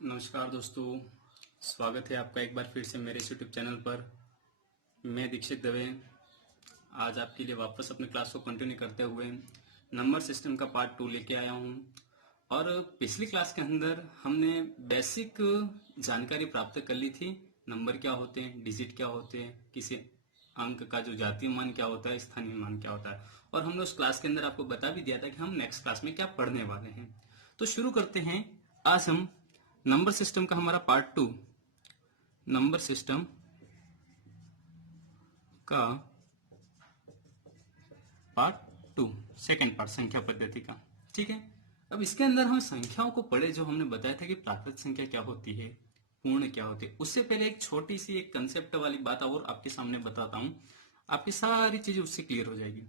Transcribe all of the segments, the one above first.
नमस्कार दोस्तों, स्वागत है आपका एक बार फिर से मेरे इस यूट्यूब चैनल पर। मैं दीक्षित दवे आज आपके लिए वापस अपने क्लास को कंटिन्यू करते हुए नंबर सिस्टम का पार्ट 2 लेके आया हूं। और पिछली क्लास के अंदर हमने बेसिक जानकारी प्राप्त कर ली थी। नंबर क्या होते हैं, डिजिट क्या होते हैं, किसी अंक का जो जातीय मान क्या होता है, स्थानीय मान क्या होता है। और हमने उस क्लास के अंदर आपको बता भी दिया था कि हम नेक्स्ट क्लास में क्या पढ़ने वाले हैं। तो शुरू करते हैं। आज हम नंबर सिस्टम का हमारा पार्ट 2, नंबर सिस्टम का पार्ट 2 सेकेंड पार्ट, संख्या पद्धति का। ठीक है, अब इसके अंदर हम संख्याओं को पढ़े। जो हमने बताया था कि प्राकृत संख्या क्या होती है, पूर्ण क्या होती है, उससे पहले एक छोटी सी एक कंसेप्ट वाली बात और आपके सामने बताता हूं। आपकी सारी चीजें उससे क्लियर हो जाएगी।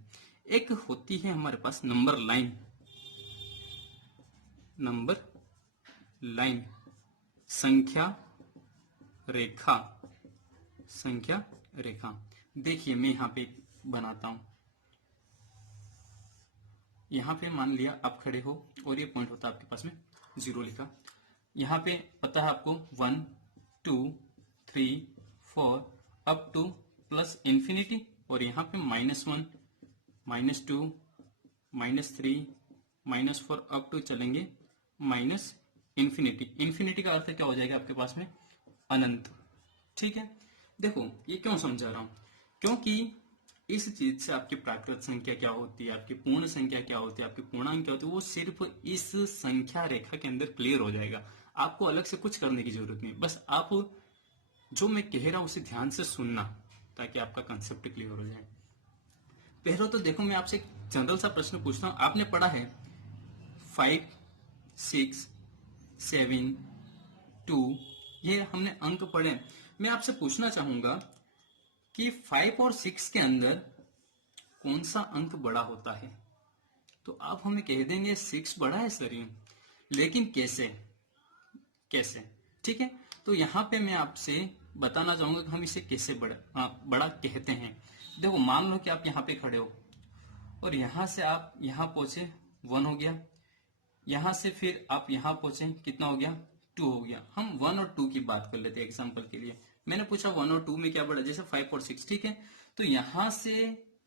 एक होती है हमारे पास नंबर लाइन, नंबर लाइन, संख्या रेखा, संख्या रेखा। देखिए मैं यहां पे बनाता हूं। यहां पे मान लिया आप खड़े हो और ये पॉइंट होता है आपके पास में 0 लिखा। यहां पे पता है आपको 1 2 3 4 अप टू प्लस इंफिनिटी, और यहां पे -1 -2 -3 -4 अप टू चलेंगे माइनस इंफिनिटी। इंफिनिटी का अर्थ क्या हो जाएगा आपके पास में, अनंत। ठीक है, देखो ये क्यों समझा रहा हूं, क्योंकि इस चीज से आपकी प्राकृत संख्या क्या होती है, आपकी पूर्ण संख्या क्या होती है, आपकी पूर्णांक क्या होती है, वो सिर्फ इस संख्या रेखा के अंदर क्लियर हो जाएगा। आपको अलग से कुछ करने की जरूरत नहीं, बस आप जो मैं कह रहा हूं उसे ध्यान से सुनना, ताकि आपका कंसेप्ट क्लियर हो जाए। पहले तो देखो मैं आपसे एक जनरल सा प्रश्न पूछता हूं। आपने पढ़ा है 5 6 7 2, ये हमने अंक पढ़े। मैं आपसे पूछना चाहूंगा कि 5 और 6 के अंदर कौन सा अंक बड़ा होता है। तो आप हमें कह देंगे 6 बड़ा है सर ये, लेकिन कैसे कैसे। ठीक है, तो यहां पे मैं आपसे बताना चाहूंगा कि हम इसे कैसे बड़ा कहते हैं। देखो मान लो कि आप यहां पे खड़े हो और यहां से आप यहां पहुंचे 1 हो गया, यहां से फिर आप यहां पहुंचे कितना हो गया, 2 हो गया। हम 1 और 2 की बात कर लेते हैं एग्जांपल के लिए। मैंने पूछा 1 और 2 में क्या बड़ा, जैसे 5 और 6। ठीक है, तो यहां से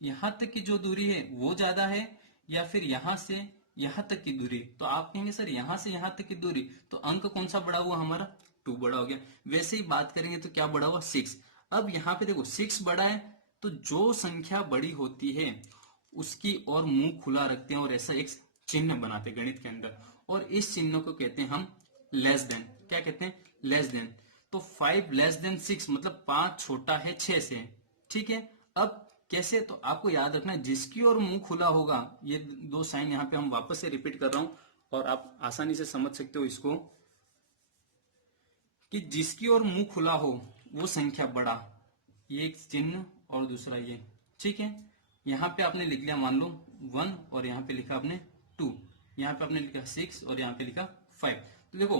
यहां तक की जो दूरी है वो ज्यादा है, या फिर यहां से यहां तक की दूरी। तो आप कहेंगे सर यहां से यहां तक की दूरी, तो अंक कौन सा बड़ा हुआ हमारा, 2 बड़ा हो गया। वैसे ही बात करेंगे तो क्या बड़ा हुआ, 6। अब यहां पे देखो 6 बड़ा है, तो जो संख्या बड़ी होती है उसकी और मुंह खुला रखते हैं और ऐसा एक चिन्ह बनाते हैं गणित के अंदर, और इस चिन्ह को कहते हैं हम लेस देन। क्या कहते हैं, लेस देन। तो 5 लेस देन 6 मतलब 5 छोटा है 6 से। ठीक है, अब कैसे, तो आपको याद रखना है जिसकी ओर मुंह खुला होगा, ये दो साइन यहां पे हम वापस से रिपीट कर रहा हूं और आप आसानी से समझ सकते हो इसको, कि जिसकी ओर मुंह खुला हो वो संख्या बड़ा। ये एक चिन्ह और दूसरा ये। ठीक है, यहां पे आपने लिख लिया मान लो 1 और यहां पे लिखा आपने 2, यहां पे आपने लिखा 6 और यहां पे लिखा 5। तो देखो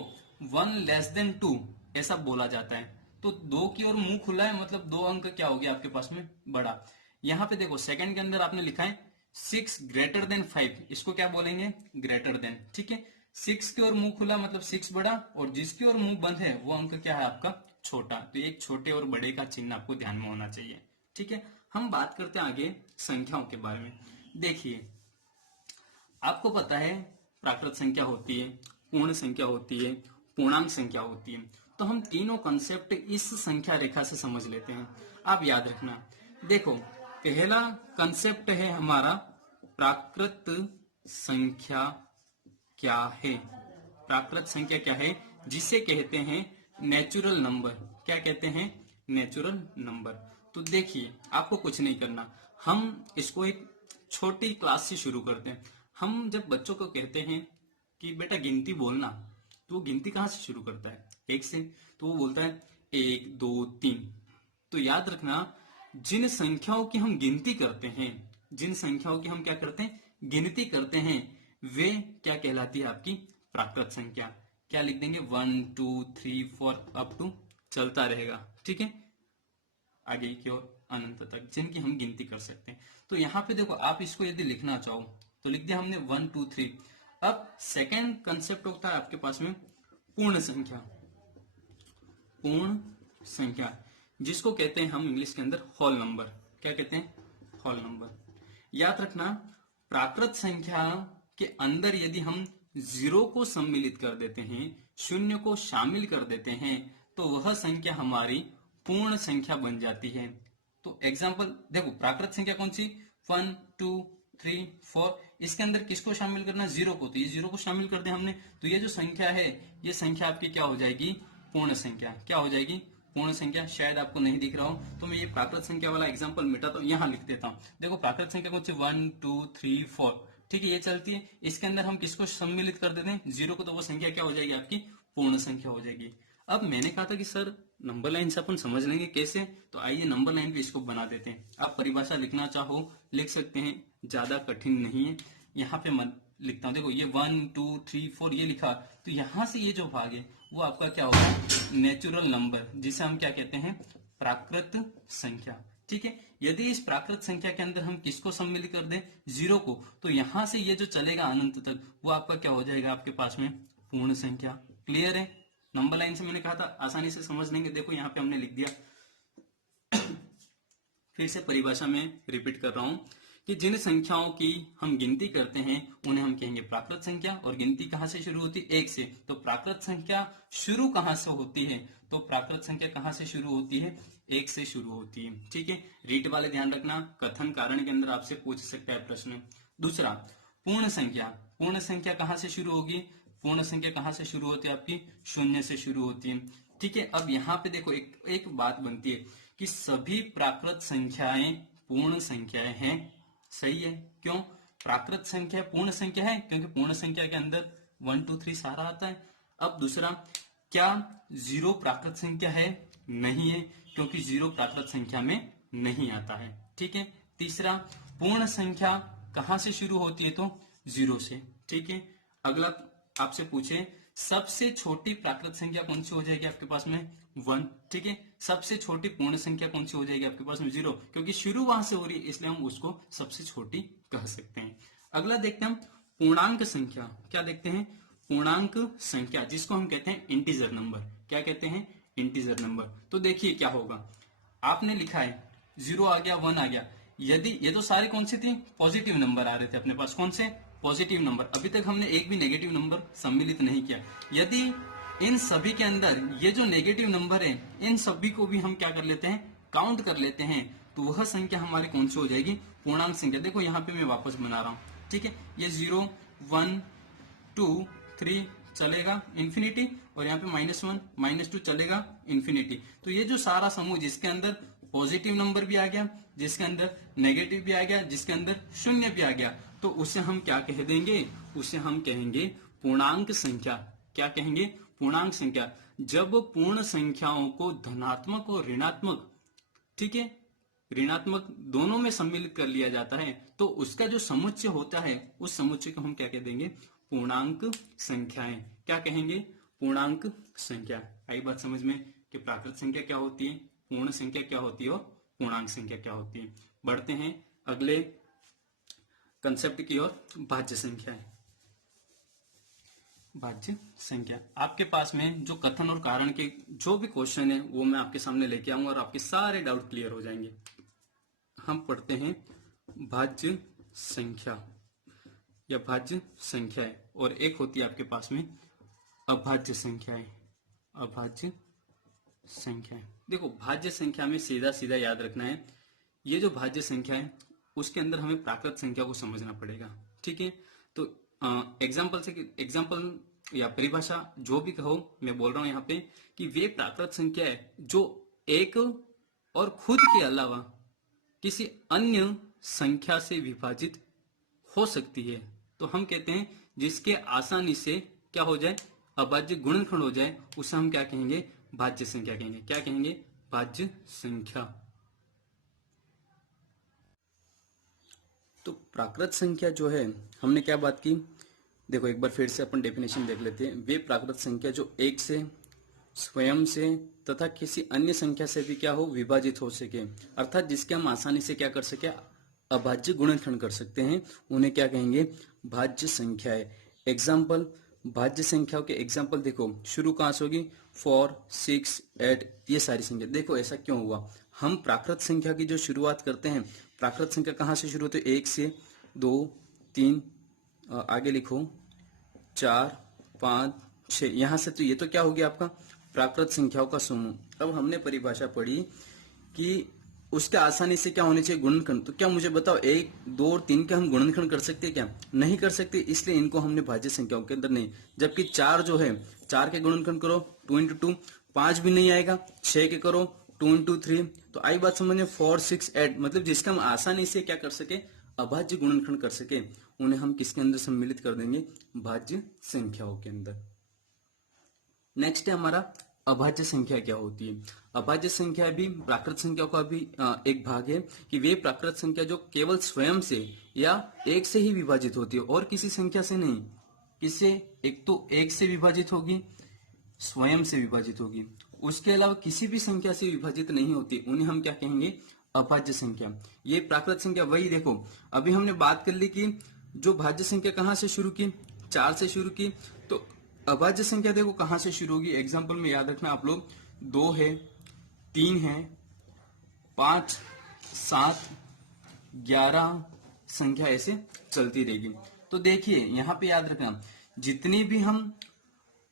1 लेस देन 2 ऐसा बोला जाता है। तो 2 की ओर मुंह खुला है मतलब 2 अंक क्या हो गया आपके पास में, बड़ा। यहां पे देखो सेकंड के अंदर आपने लिखा है 6 ग्रेटर देन 5, इसको क्या बोलेंगे, ग्रेटर देन। ठीक है, 6 की ओर मुंह खुला मतलब 6 बड़ा, और जिसकी ओर मुंह बंद है वो अंक क्या है आपका, छोटा। तो एक छोटे और बड़े का चिन्ह आपको ध्यान में होना चाहिए। ठीक है, हम बात करते हैं आगे संख्याओं के बारे में। देखिए आपको पता है प्राकृत संख्या होती है, पूर्ण संख्या होती है, पूर्णांक संख्या होती है। तो हम तीनों कंसेप्ट इस संख्या रेखा से समझ लेते हैं। आप याद रखना, देखो पहला कंसेप्ट है हमारा प्राकृत संख्या क्या है। प्राकृत संख्या क्या है, जिसे कहते हैं नेचुरल नंबर। क्या कहते हैं, नेचुरल नंबर। तो देखिए आपको कुछ नहीं करना, हम इसको एक छोटी क्लास से शुरू करते हैं। हम जब बच्चों को कहते हैं कि बेटा गिनती बोलना, तो वो गिनती कहां से शुरू करता है, 1 से। तो वो बोलता है 1 2 3। तो याद रखना, जिन संख्याओं की हम गिनती करते हैं, जिन संख्याओं की हम क्या करते हैं, गिनती करते हैं, वे क्या कहलाती है आपकी प्राकृत संख्या। क्या लिख देंगे, 1 2 3 4 अप टू चलता रहेगा। ठीक है, आगे की ओर अनंत तक जिनकी हम गिनती कर सकते हैं। तो यहां पे देखो आप इसको यदि लिखना चाहो तो लिख दिया हमने 1 2 3। अब सेकेंड कंसेप्ट होता है आपके पास में पूर्ण संख्या। पूर्ण संख्या, जिसको कहते हैं हम इंग्लिश के अंदर होल नंबर। क्या कहते हैं? Whole number. याद रखना, प्राकृत संख्या के अंदर यदि हम 0 को सम्मिलित कर देते हैं, शून्य को शामिल कर देते हैं, तो वह संख्या हमारी पूर्ण संख्या बन जाती है। तो एग्जाम्पल देखो, प्राकृत संख्या कौन सी? 1 2 3 4। इसके अंदर किसको शामिल करना? 0 को। तो ये 0 को शामिल कर दे हमने, तो ये जो संख्या है, ये संख्या आपकी क्या हो जाएगी? पूर्ण संख्या। क्या हो जाएगी? पूर्ण संख्या। शायद आपको नहीं दिख रहा हो तो मैं ये प्राकृत संख्या वाला एग्जांपल मिटाता हूं, यहां लिख देता हूं। देखो, प्राकृत संख्या कौन सी? 1 2 3 4। ठीक है, ये चलती है। इसके अंदर हम किसको सम्मिलित कर देते हैं? 0 को। तो वो संख्या क्या हो जाएगी? आपकी पूर्ण संख्या हो जाएगी। अब मैंने कहा था कि सर नंबर लाइन से अपन समझ लेंगे कैसे, तो आइए नंबर लाइन पे इसको बना देते हैं। आप परिभाषा लिखना चाहो लिख सकते हैं, ज्यादा कठिन नहीं है। यहाँ पे मैं लिखता हूँ, देखो ये 1 2 3 4 ये लिखा, तो यहां से ये जो भाग है वो आपका क्या होगा? नेचुरल नंबर, जिसे हम क्या कहते हैं? प्राकृत संख्या। ठीक है, यदि इस प्राकृत संख्या के अंदर हम किसको सम्मिलित कर दें? 0 को, तो यहां से ये जो चलेगा अनंत तक, वो आपका क्या हो जाएगा? आपके पास में पूर्ण संख्या। क्लियर है? नंबर लाइन से मैंने कहा था आसानी से समझ लेंगे। देखो यहाँ पे हमने लिख दिया। फिर से परिभाषा में रिपीट कर रहा हूं कि जिन संख्याओं की हम गिनती करते हैं उन्हें हम कहेंगे प्राकृत संख्या। और गिनती कहां से शुरू होती है? 1 से। तो प्राकृत संख्या शुरू कहां से होती है? तो प्राकृत संख्या कहां से शुरू होती है? 1 से शुरू होती है। ठीक है, रीट वाले ध्यान रखना, कथन कारण के अंदर आपसे पूछ सकता है प्रश्न। दूसरा, पूर्ण संख्या। पूर्ण संख्या कहां से शुरू होगी? पूर्ण संख्या कहां से शुरू होती है? आपकी 0 से शुरू होती है। ठीक है, अब यहाँ पे देखो एक बात बनती है कि सभी प्राकृत संख्याएं पूर्ण संख्याएं हैं। सही है। क्यों? प्राकृत संख्या पूर्ण संख्या है क्योंकि पूर्ण संख्या के अंदर 1 2 3 सारा आता है। अब दूसरा, क्या 0 प्राकृत संख्या है? नहीं है, क्योंकि 0 प्राकृत संख्या में नहीं आता है। ठीक है। तीसरा, पूर्ण संख्या कहां से शुरू होती है? तो 0 से। ठीक है। अगला आपसे पूछे, सबसे छोटी प्राकृत संख्या कौन सी हो जाएगी आपके पास में? 1। ठीक है। सबसे छोटी पूर्ण संख्या कौन सी हो जाएगी आपके पास में? 0, क्योंकि शुरू वहां से हो रही है, इसलिए हम उसको सबसे छोटी कह सकते हैं। अगला देखते हैं हम पूर्णांक संख्या। क्या देखते हैं? पूर्णांक संख्या, जिसको हम कहते हैं इंटीजर नंबर। क्या कहते हैं? Integer number. तो देखिए क्या होगा, आपने लिखा है 0 आ गया, 1 आ गया। यदि ये तो सारे कौन से थे? पॉजिटिव नंबर आ रहे थे अपने पास। कौन से? Positive number. अभी तक हमने एक भी नेगेटिव नंबर सम्मिलित नहीं किया। यदि इन सभी के अंदर ये जो नेगेटिव नंबर है, इन सभी को भी हम क्या कर लेते हैं? काउंट कर लेते हैं, तो वह संख्या हमारी कौन सी हो जाएगी? पूर्णांक संख्या। देखो यहाँ पे मैं वापस बना रहा हूं। ठीक है, ये 0 1 2 3 चलेगा इंफिनिटी, और यहाँ पे -1 -2 चलेगा इंफिनिटी। तो ये जो सारा समूह जिसके अंदर पॉजिटिव नंबर भी आ गया, जिसके अंदर नेगेटिव भी आ गया, जिसके अंदर शून्य भी आ गया, तो उसे हम क्या कह देंगे? उसे हम कहेंगे पूर्णांक संख्या। क्या कहेंगे? पूर्णांक संख्या। जब पूर्ण संख्याओं को धनात्मक और ऋणात्मक, ठीक है, ऋणात्मक दोनों में सम्मिलित कर लिया जाता है, तो उसका जो समुच्चय होता है, उस समुच्चय को हम क्या कह देंगे? पूर्णांक संख्याएं। क्या कहेंगे? पूर्णांक संख्या। आई बात समझ में कि प्राकृत संख्या क्या होती है, पूर्ण संख्या क्या होती है और पूर्णांक संख्या क्या होती है। बढ़ते हैं अगले कंसेप्ट की ओर, भाज्य संख्या है। भाज्य संख्या। आपके पास में जो कथन और कारण के जो भी क्वेश्चन है वो मैं आपके सामने लेके आऊंगा और आपके सारे डाउट क्लियर हो जाएंगे। हम पढ़ते हैं भाज्य संख्या या भाज्य संख्या है, और एक होती है आपके पास में अभाज्य संख्या है। अभाज्य संख्या है। देखो, भाज्य संख्या में सीधा सीधा याद रखना है, ये जो भाज्य संख्या है उसके अंदर हमें प्राकृत संख्या को समझना पड़ेगा। ठीक है। तो एग्जाम्पल या परिभाषा जो भी कहो, मैं बोल रहा हूं यहाँ पे कि वे प्राकृत संख्या है जो एक और खुद के अलावा किसी अन्य संख्या से विभाजित हो सकती है। तो हम कहते हैं जिसके आसानी से क्या हो जाए? अभाज्य गुणनखंड हो जाए, उसे हम क्या कहेंगे? भाज्य संख्या कहेंगे। क्या कहेंगे? भाज्य संख्या। तो प्राकृत संख्या जो है, हमने क्या बात की? देखो एक बार फिर से अपन डेफिनेशन देख लेते हैं। वे प्राकृत संख्या जो एक से, स्वयं से तथा किसी अन्य संख्या से भी क्या हो? विभाजित हो सके, अर्थात जिसके हम आसानी से क्या कर सके? अभाज्य गुणनखंड कर सकते हैं, उन्हें क्या कहेंगे? भाज्य संख्या है। एग्जाम्पल भाज्य संख्याओं के एग्जाम्पल देखो, शुरू कहां से होगी, 4, 6, 8, ये सारी संख्या। देखो ऐसा क्यों हुआ, हम प्राकृत संख्या की जो शुरुआत करते हैं, प्राकृत संख्या कहां से शुरू होती है, 1 से, 2, 3, आगे लिखो 4, 5, 6, यहां से। तो ये तो क्या हो गया आपका प्राकृत संख्याओं का समूह। अब हमने परिभाषा पढ़ी कि उसके आसानी से क्या होने चाहिए, गुणनखंड। तो क्या मुझे बताओ 1, 2 और 3 के हम गुणनखंड कर सकते हैं क्या, नहीं कर सकते, इसलिए इनको हमने भाज्य संख्याओं के अंदर नहीं। जबकि 4 जो है, 4 के गुणनखंड करो 2 × 2, 5 भी नहीं आएगा, 6 के करो 2 × 3। तो आई बात समझ में, 4, 6, 8, मतलब जिसका हम आसानी से क्या कर सके, अभाज्य गुणनखंड कर सके, उन्हें हम किसके अंदर सम्मिलित कर देंगे, भाज्य संख्याओं के अंदर। नेक्स्ट है हमारा अभाज्य संख्या क्या होती है। अभाज्य संख्या भी प्राकृत संख्या का भी एक भाग है कि वे प्राकृत संख्या जो केवल स्वयं से या एक से ही विभाजित होती है और किसी संख्या से नहीं। किससे, एक तो एक से विभाजित होगी, स्वयं से विभाजित होगी, उसके अलावा किसी भी संख्या से विभाजित नहीं होती, उन्हें हम क्या कहेंगे, अभाज्य संख्या। ये प्राकृत संख्या वही देखो, अभी हमने बात कर ली कि जो भाज्य संख्या कहां से शुरू की, 4 से शुरू की। तो अभाज्य संख्या देखो कहां से शुरू होगी, एग्जाम्पल में याद रखना आप लोग, 2 है, 3 है, 5, 7, 11 संख्या ऐसे चलती रहेगी। तो देखिए यहां पे याद रखना, जितनी भी हम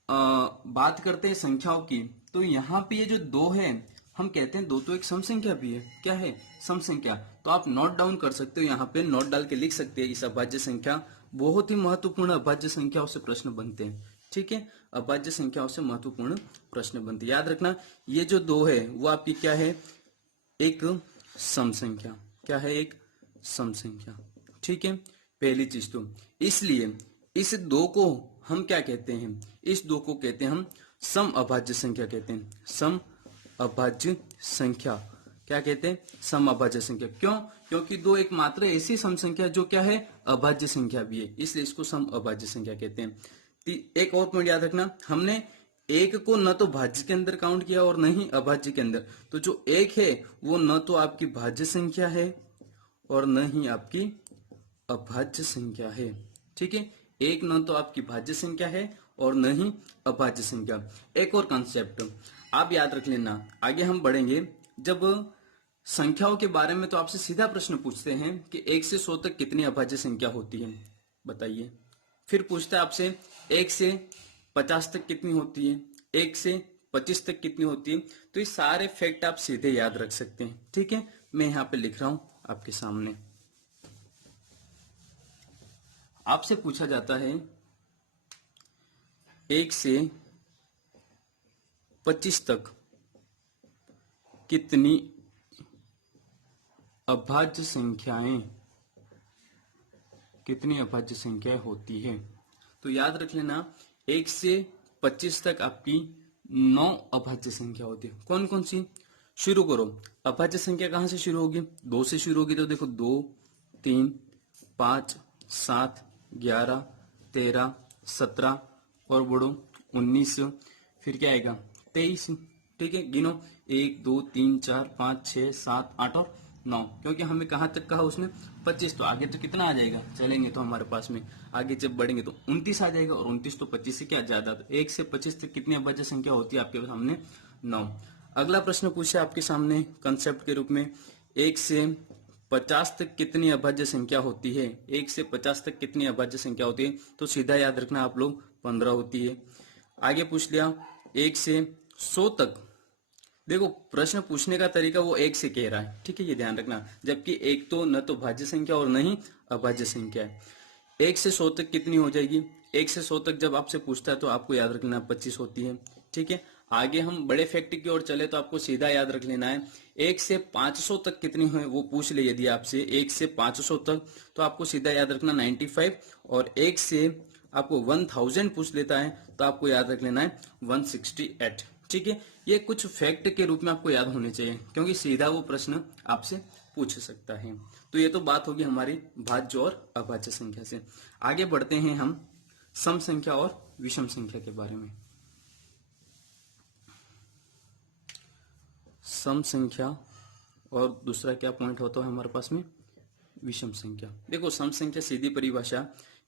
बात करते हैं संख्याओं की, तो यहाँ पे ये जो 2 है, हम कहते हैं 2 तो एक सम संख्या भी है, क्या है, सम संख्या। तो आप नोट डाउन कर सकते हो, यहाँ पे नोट डाल के लिख सकते हैं इस अभाज्य संख्या। बहुत ही महत्वपूर्ण अभाज्य संख्याओं से प्रश्न बनते हैं, ठीक है, अभाज्य संख्याओं से महत्वपूर्ण प्रश्न बनते हैं। याद रखना ये जो 2 है वो आपकी क्या है, एक सम संख्या, क्या है, एक सम संख्या, ठीक है, पहली चीज तो। इसलिए इस 2 को हम क्या कहते हैं, इस 2 को कहते हैं हम सम अभाज्य संख्या कहते हैं, सम अभाज्य संख्या। क्या कहते हैं, सम अभाज्य संख्या। क्यों, क्योंकि 2 एकमात्र ऐसी सम संख्या जो क्या है, अभाज्य संख्या भी है, इसलिए इसको सम अभाज्य संख्या कहते हैं। एक और पॉइंट याद रखना, हमने एक को न तो भाज्य के अंदर काउंट किया और न ही अभाज्य के अंदर। तो जो एक है वो न तो आपकी भाज्य संख्या है और न ही आपकी अभाज्य संख्या है, ठीक है, एक न तो आपकी भाज्य संख्या है और न ही अभाज्य संख्या। एक और कंसेप्ट आप याद रख लेना, आगे हम बढ़ेंगे जब संख्याओं के बारे में, तो आपसे सीधा प्रश्न पूछते हैं कि 1 से 100 तक कितनी अभाज्य संख्या होती है, बताइए। फिर पूछता है आपसे 1 से 50 तक कितनी होती है, 1 से 25 तक कितनी होती है। तो ये सारे फैक्ट आप सीधे याद रख सकते हैं, ठीक है। मैं यहां पे लिख रहा हूं आपके सामने। आपसे पूछा जाता है 1 से 25 तक कितनी अभाज्य संख्याएं, कितनी अभाज्य संख्याएं होती है। तो याद रख लेना 1 से 25 तक आपकी 9 अभाज्य संख्या होती है। कौन कौन सी, शुरू करो, अभाज्य संख्या कहां से शुरू होगी, 2 से शुरू होगी। तो देखो 2, 3, 5, 7, 11, 13, 17 और बढ़ो 19, फिर क्या आएगा 23, ठीक है। गिनो 1, 2, 3, 4, 5, 6, 7, 8 और 9, क्योंकि हमें कहां तक कहा उसने 25, तो आगे तो कितना आ जाएगा, चलेंगे तो हमारे पास में आगे जब बढ़ेंगे तो 29 आ जाएगा, और 29 तो 25 से क्या ज्यादा। तो 1 से 25 तक कितनी अभाज्य संख्या होती है आपके सामने, 9। अगला प्रश्न पूछा आपके सामने कंसेप्ट के रूप में, 1 से 50 तक कितनी अभाज्य संख्या होती है, 1 से 50 तक कितनी अभाज्य संख्या होती है। तो सीधा याद रखना आप लोग 15 होती है। आगे पूछ लिया 1 से 100 तक, देखो प्रश्न पूछने का तरीका वो 1 से कह रहा है, ठीक है, ये ध्यान रखना। जबकि एक तो न तो भाज्य संख्या और न ही अभाज्य संख्या है। 1 से 100 तक कितनी हो जाएगी, 1 से 100 तक जब आपसे पूछता है तो आपको याद रखना 25 होती है, ठीक है। आगे हम बड़े फैक्ट की ओर चले तो आपको सीधा याद रख लेना है 1 से 500 तक कितनी है, वो पूछ ले यदि आपसे 1 से 500 तक, तो आपको सीधा याद रखना 95। और 1 से आपको 1000 पूछ लेता है तो आपको याद रख लेना है 168, ठीक है। ये कुछ फैक्ट के रूप में आपको याद होने चाहिए, क्योंकि सीधा वो प्रश्न आपसे पूछ सकता है। तो ये तो बात होगी हमारी भाज्य और अभाज्य संख्या से। आगे बढ़ते हैं हम सम संख्या और विषम संख्या के बारे में। सम संख्या और दूसरा क्या पॉइंट होता है हमारे पास में, विषम संख्या। देखो सम संख्या सीधी परिभाषा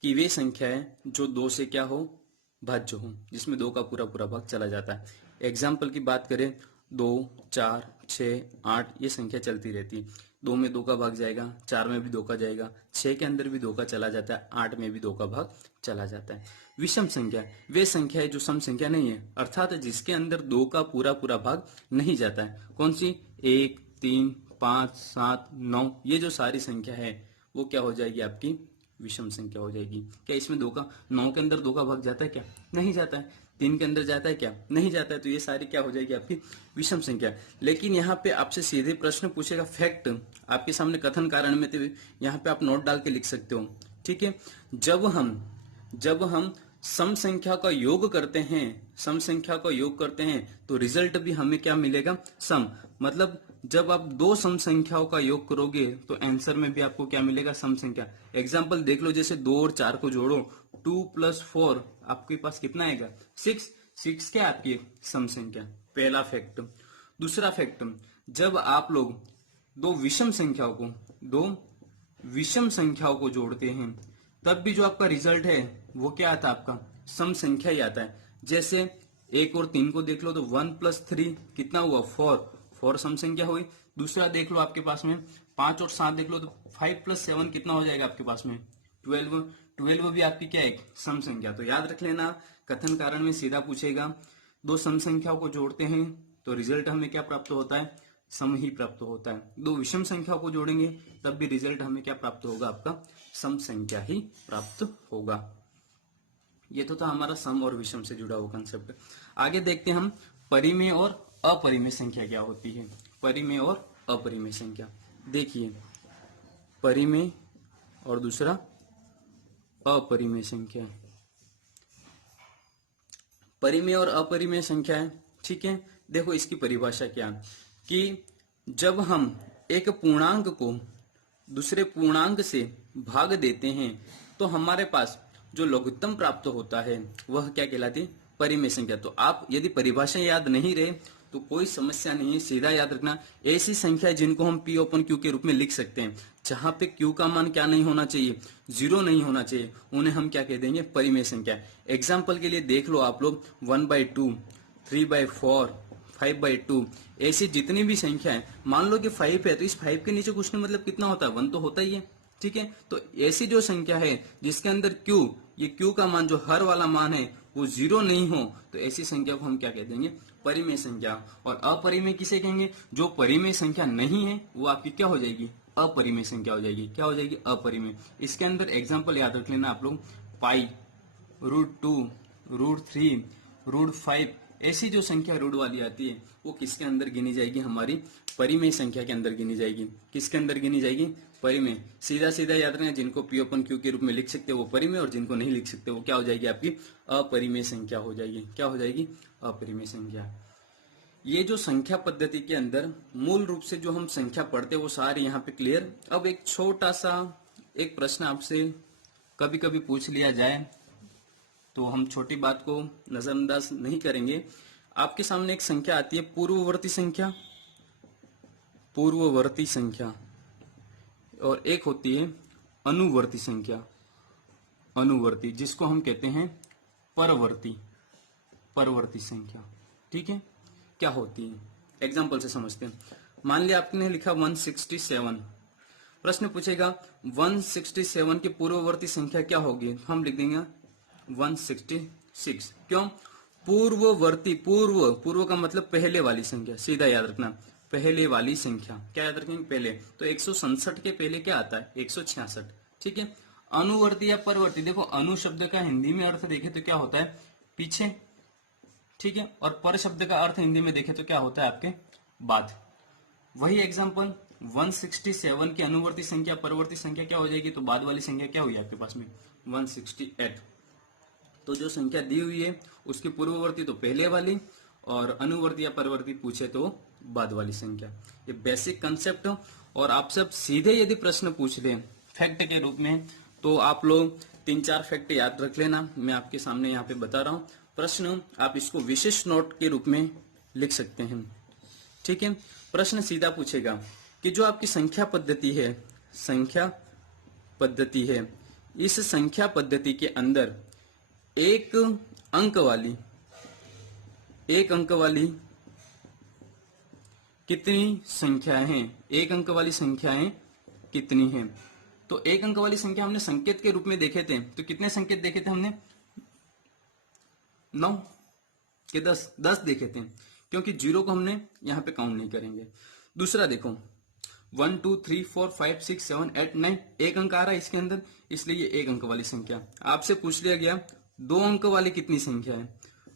कि वे संख्या है जो 2 से क्या हो, भाज्य हो, जिसमें 2 का पूरा पूरा भाग चला जाता है। एग्जाम्पल की बात करें 2, 4, 6, 8 ये संख्या चलती रहती है। 2 में 2 का भाग जाएगा, 4 में भी 2 का जाएगा, 6 के अंदर भी 2 का चला जाता है, 8 में भी 2 का भाग चला जाता है। विषम संख्या वे संख्या है जो सम संख्या नहीं है, अर्थात जिसके अंदर 2 का पूरा पूरा भाग नहीं जाता है। कौन सी? 1, 3, 5, 7, 9 ये जो सारी संख्या है वो क्या हो जाएगी? आपकी विषम संख्या हो जाएगी। क्या इसमें 2 का 9 के अंदर 2 का भाग जाता है क्या? नहीं जाता है। 3 के अंदर जाता है क्या? नहीं जाता है। तो ये सारी क्या हो जाएगी? आपकी विषम संख्या। लेकिन यहाँ पे आपसे सीधे प्रश्न पूछेगा, फैक्ट आपके सामने कथन कारण में, तो यहाँ पे आप नोट डाल के लिख सकते हो। ठीक है, जब हम सम संख्या का योग करते हैं तो रिजल्ट भी हमें क्या मिलेगा? सम। मतलब जब आप 2 सम संख्याओं का योग करोगे तो आंसर में भी आपको क्या मिलेगा? सम संख्या। एग्जाम्पल देख लो, जैसे 2 और 4 को जोड़ो, 2 + 4 आपके पास कितना आएगा? 6। 6 क्या आपकी सम संख्या? पहला फैक्ट। दूसरा फैक्ट, जब आप लोग 2 विषम संख्याओं को जोड़ते हैं तब भी जो आपका रिजल्ट है वो क्या आता है? आपका सम संख्या ही आता है। जैसे 1 और 3 को देख लो तो 1 + 3 कितना हुआ? 4 सम संख्या हुई। दूसरा देख लो आपके पास में 5 और 7 देख लो तो 5 + 7 कितना हो जाएगा आपके पास में? 12 भी आपकी क्या है? सम संख्या। तो याद रख लेना, कथन कारण में सीधा पूछेगा, 2 सम संख्याओं को जोड़ते हैं तो रिजल्ट हमें क्या प्राप्त होता है? सम ही प्राप्त होता है। 2 विषम संख्याओं को जोड़ेंगे तब भी रिजल्ट हमें क्या प्राप्त होगा? आपका सम संख्या ही प्राप्त होगा। ये तो था हमारा सम और विषम से जुड़ा हुआ कंसेप्ट। आगे देखते हैं हम परिमेय और अपरिमेय संख्या क्या होती है। परिमेय और अपरिमेय संख्या देखिए, परिमेय और दूसरा अपरिमेय संख्या। परिमेय और अपरिमेय संख्या है, ठीक है। देखो इसकी परिभाषा क्या, कि जब हम एक पूर्णांक को दूसरे पूर्णांक से भाग देते हैं तो हमारे पास जो लघुत्तम प्राप्त होता है वह क्या कहलाती है? परिमेय संख्या। तो आप यदि परिभाषा याद नहीं रहे तो कोई समस्या नहीं है, सीधा याद रखना ऐसी संख्या जिनको हम P/Q के रूप में लिख सकते हैं, जहां पे Q का मान क्या नहीं होना चाहिए? 0 नहीं होना चाहिए, उन्हें हम क्या कह देंगे? परिमेय संख्या। एग्जाम्पल के लिए देख लो आप लोग 1/2, 3/4, 5/2 ऐसी जितनी भी संख्या है, मान लो कि 5 है तो इस 5 के नीचे कुछ नहीं, मतलब कितना होता है? 1 तो होता ही है, ठीक है। तो ऐसी जो संख्या है जिसके अंदर Q, ये Q का मान जो हर वाला मान है वो 0 नहीं हो, तो ऐसी संख्या को हम क्या कह देंगे? परिमेय संख्या। और अपरिमेय किसे कहेंगे? जो परिमेय संख्या नहीं है वो आपकी क्या हो जाएगी? अपरिमेय संख्या हो जाएगी। क्या हो जाएगी? अपरिमेय। इसके अंदर एग्जाम्पल याद रख लेना आप लोग, पाई, √2, √3, √5 ऐसी जो संख्या रूट वाली आती है वो किसके अंदर गिनी जाएगी? हमारी परिमेय संख्या के अंदर गिनी जाएगी। किसके अंदर गिनी जाएगी? परिमेय। सीधा सीधा याद रखना, जिनको P/Q के रूप में लिख सकते हो वो परिमेय, और जिनको नहीं लिख सकते वो क्या हो जाएगी? आपकी अपरिमेय संख्या हो जाएगी। क्या हो जाएगी? अपरिमेय संख्या। ये जो संख्या पद्धति के अंदर मूल रूप से जो हम संख्या पढ़ते हैं वो सारी यहाँ पे क्लियर। अब एक छोटा सा एक प्रश्न आपसे कभी कभी पूछ लिया जाए तो हम छोटी बात को नजरअंदाज नहीं करेंगे। आपके सामने एक संख्या आती है पूर्ववर्ती संख्या, और एक होती है अनुवर्ती संख्या, जिसको हम कहते हैं परवर्ती संख्या। ठीक है, क्या होती है? एग्जाम्पल से समझते हैं। मान लिया आपने लिखा 167, प्रश्न पूछेगा 167 की पूर्ववर्ती संख्या क्या होगी? हम लिख देंगे 166। क्यों? पूर्व का मतलब पहले वाली संख्या, सीधा याद रखना, पहले वाली संख्या। क्या याद रखेंगे? पहले। तो 167 के पहले क्या आता है? 166। ठीक है। अनुवर्ती या परवर्ती, देखो अनु शब्द का हिंदी में अर्थ देखे तो क्या होता है? पीछे। ठीक है। और पर शब्द का अर्थ हिंदी में देखे तो क्या होता है? आपके बाद। वही एग्जाम्पल 167 की अनुवर्ती संख्या परवर्ती संख्या क्या हो जाएगी? तो बाद वाली संख्या क्या हुई आपके पास में? 168। तो जो संख्या दी हुई है उसकी पूर्ववर्ती तो पहले वाली, और अनुवर्ती या परवर्ती पूछे तो बाद वाली संख्या। ये बेसिक कंसेप्ट। और आप सब सीधे यदि प्रश्न पूछ ले फैक्ट के रूप में तो आप लोग 3-4 फैक्ट याद रख लेना। मैं आपके सामने यहाँ पे बता रहा हूँ। प्रश्न आप इसको विशिष्ट नोट के रूप में लिख सकते हैं। ठीक है। प्रश्न सीधा पूछेगा कि जो आपकी संख्या पद्धति है, इस संख्या पद्धति के अंदर एक अंक वाली, एक अंक वाली कितनी संख्याएं हैं, एक अंक वाली संख्याएं कितनी हैं। तो एक अंक वाली संख्या हमने संकेत के रूप में देखे थे, तो कितने संकेत देखे थे हमने, 9 के 10 देखे थे, क्योंकि 0 को हमने यहां पे काउंट नहीं करेंगे। दूसरा देखो 1 2 3 4 5 6 7 8 9, एक अंक आ रहा है इसके अंदर, इसलिए ये एक अंक वाली संख्या। आपसे पूछ लिया गया 2 अंक वाली कितनी संख्या है,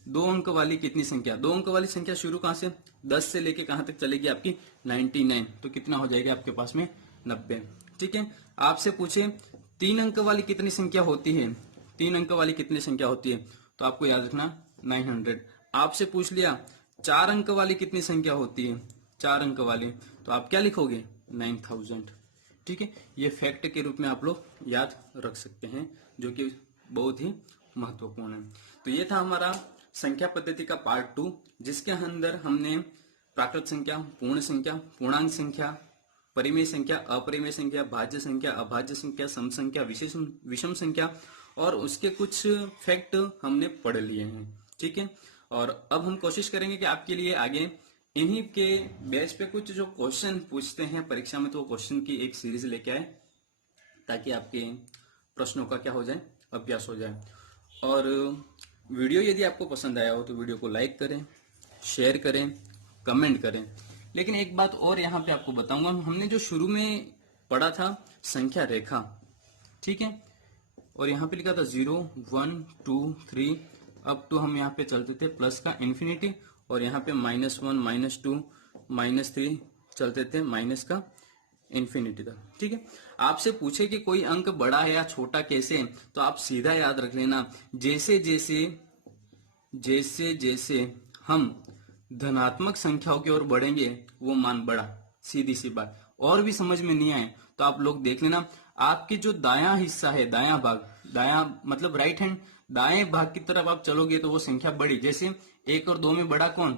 2 अंक वाली कितनी संख्या, 2 अंक वाली संख्या शुरू कहां से, 10 से लेके कहां तक चलेगी आपकी 99, तो कितना हो जाएगा आपके पास में 90। ठीक है। आपसे पूछे 3 अंक वाली कितनी संख्या होती है, 3 अंक वाली कितनी संख्या होती है, तो आपको याद रखना 900। आपसे पूछ लिया 4 अंक वाली कितनी संख्या होती है, 4 अंक वाली, तो आप क्या लिखोगे 9000। ठीक है। ये फैक्ट के रूप में आप लोग याद रख सकते हैं, जो कि बहुत ही महत्वपूर्ण है। तो ये था हमारा संख्या पद्धति का पार्ट 2, जिसके अंदर हमने प्राकृत संख्या, पूर्ण संख्या, पूर्णांक संख्या, परिमेय संख्या, अपरिमेय संख्या, भाज्य संख्या, अभाज्य संख्या, सम संख्या, विषम संख्या और उसके कुछ फैक्ट हमने पढ़ लिए हैं। ठीक है। और अब हम कोशिश करेंगे कि आपके लिए आगे इन्हीं के बेस पे कुछ जो क्वेश्चन पूछते हैं परीक्षा में, तो वो क्वेश्चन की एक सीरीज लेके आए, ताकि आपके प्रश्नों का क्या हो जाए, अभ्यास हो जाए। और वीडियो यदि आपको पसंद आया हो तो वीडियो को लाइक करें, शेयर करें, कमेंट करें। लेकिन एक बात और यहाँ पे आपको बताऊंगा, हमने जो शुरू में पढ़ा था संख्या रेखा, ठीक है, और यहाँ पे लिखा था 0 1 2 3 अप टू हम यहाँ पे चलते थे प्लस का इन्फिनिटी, और यहाँ पे -1 -2 -3 चलते थे माइनस का इन्फिनिटी तक। ठीक है। आपसे पूछे कि कोई अंक बड़ा है या छोटा कैसे, तो आप सीधा याद रख लेना, जैसे जैसे हम धनात्मक संख्याओं की ओर बढ़ेंगे वो मान बढ़ा, सीधी सी बात। और भी समझ में नहीं आए तो आप लोग देख लेना, आपके जो दायां हिस्सा है, दायां भाग, दायां मतलब राइट हैंड, दाएं भाग की तरफ आप चलोगे तो वो संख्या बड़ी। जैसे 1 और 2 में बड़ा कौन,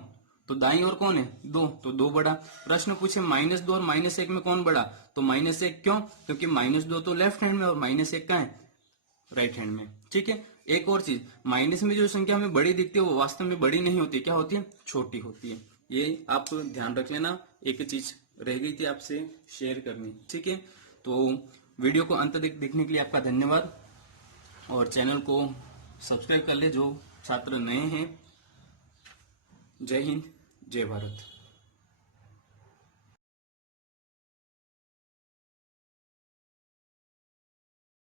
तो दाईं ओर कौन है 2, तो 2 बड़ा। प्रश्न पूछे -2 और -1 में कौन बड़ा, तो -1 क्यों, क्योंकि -2 तो लेफ्ट हैंड में और -1 कहाँ है, राइट हैंड में। ठीक है। एक और चीज, माइनस में जो संख्या हमें बड़ी दिखती है वो वास्तव में बड़ी नहीं होती, क्या होती है, छोटी होती है। ये आप ध्यान रख लेना। एक चीज रह गई थी आपसे शेयर करनी। ठीक है। तो वीडियो को अंत तक देखने के लिए आपका धन्यवाद, और चैनल को सब्सक्राइब कर ले जो छात्र नए हैं। जय हिंद, जय भारत।